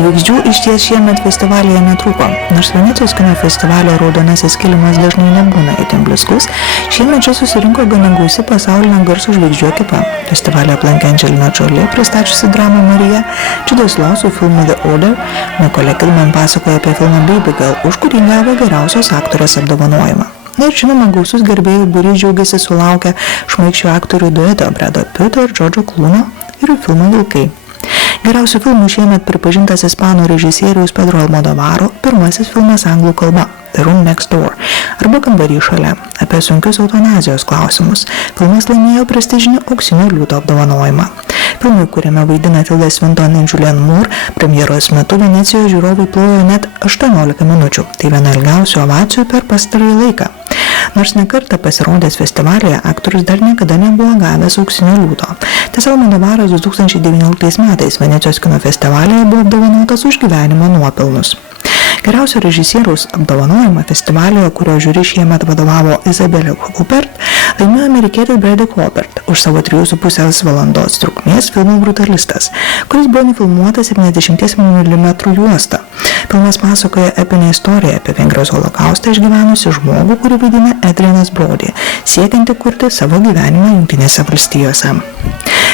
Žvaigždžių išties šiemet festivalyje netrūko. Nors Venecijos kino festivalio raudonasis kilimas dažnai nebūna itin blizgus, šiemet čia susirinko gana gausi pasaulinio garso žvaigždžių ekipa. Festivalį aplankė Angelina Jolie, pristačiusi dramą Marija, Judas Law su filmu The Order, Nicole Kidman pasakoja apie filmą Baby Girl, už kurį gavo geriausios aktorės apdovanojimą. Ir žinoma, gausus gerbėjų būrys džiaugiasi sulaukę šmaikščių aktorių dueto Brado Pitto ir George'o Clooney ir filmo Vilkai. Geriausiu filmu šiemet pripažintas ispanų režisieriaus Pedro Almodovaro pirmasis filmas anglų kalba The Room Next Door arba Kambarys šalia apie sunkius eutanazijos klausimus. Filmas laimėjo prestižinį Auksinio liūto apdovanojimą. Filmui, kuriame vaidina Tilda Swinton ir Julianne Moore, premjeros metu Venecijos žiūrovai plojo net 18 minučių. Tai viena ilgiausių ovacijų per pastarąjį laiką. Nors nekartą pasirodęs festivalyje, aktorius dar niekada nebuvo gavęs Auksinio liūto. Tiesa, Almodovaras 2019 metais Venecijos kino festivalyje buvo apdovanotas už gyvenimo nuopelnus. Geriausio režisieriaus apdovanojimą festivalyje, kurio žiūri šiemet vadovavo Isabelle Huppert, laimėjo amerikietis Brady Colbert už savo 3,5 valandos trukmės filmą Brutalistas, kuris buvo nufilmuotas 70 mm juosta. Filmas pasakoja epinę istoriją apie Vengrijos holokaustą išgyvenusi žmogų, kurį vaidina Adrianas Brody, siekianti kurti savo gyvenimą Jungtinėse valstijose.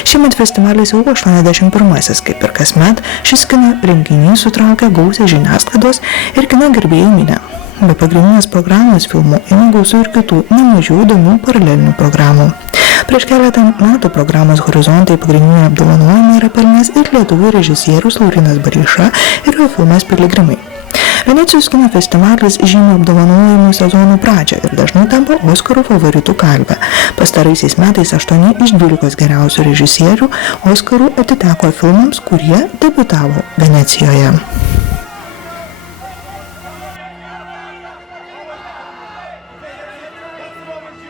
Šiemet festivalis jau 81-asis, kaip ir kasmet, šis kino renginys sutraukia gausią žiniasklaidos ir kino gerbėjų minią. Be pagrindinės programos filmų ėmė gausu ir kitų nemažiau įdomių paralelinių programų. Prieš keletą metų programos Horizontai pagrindinį apdovanojimą yra pelnęs ir lietuvių režisierius Laurynas Bareiša ir jo filmas Piligrimai. Venecijos kino festivalis žymi apdovanojimų sezonų pradžią ir dažnai tampa Oskarų favoritų kalve. Pastaraisiais metais 8 iš 12 geriausių režisierių Oskarų atiteko filmams, kurie debiutavo Venecijoje.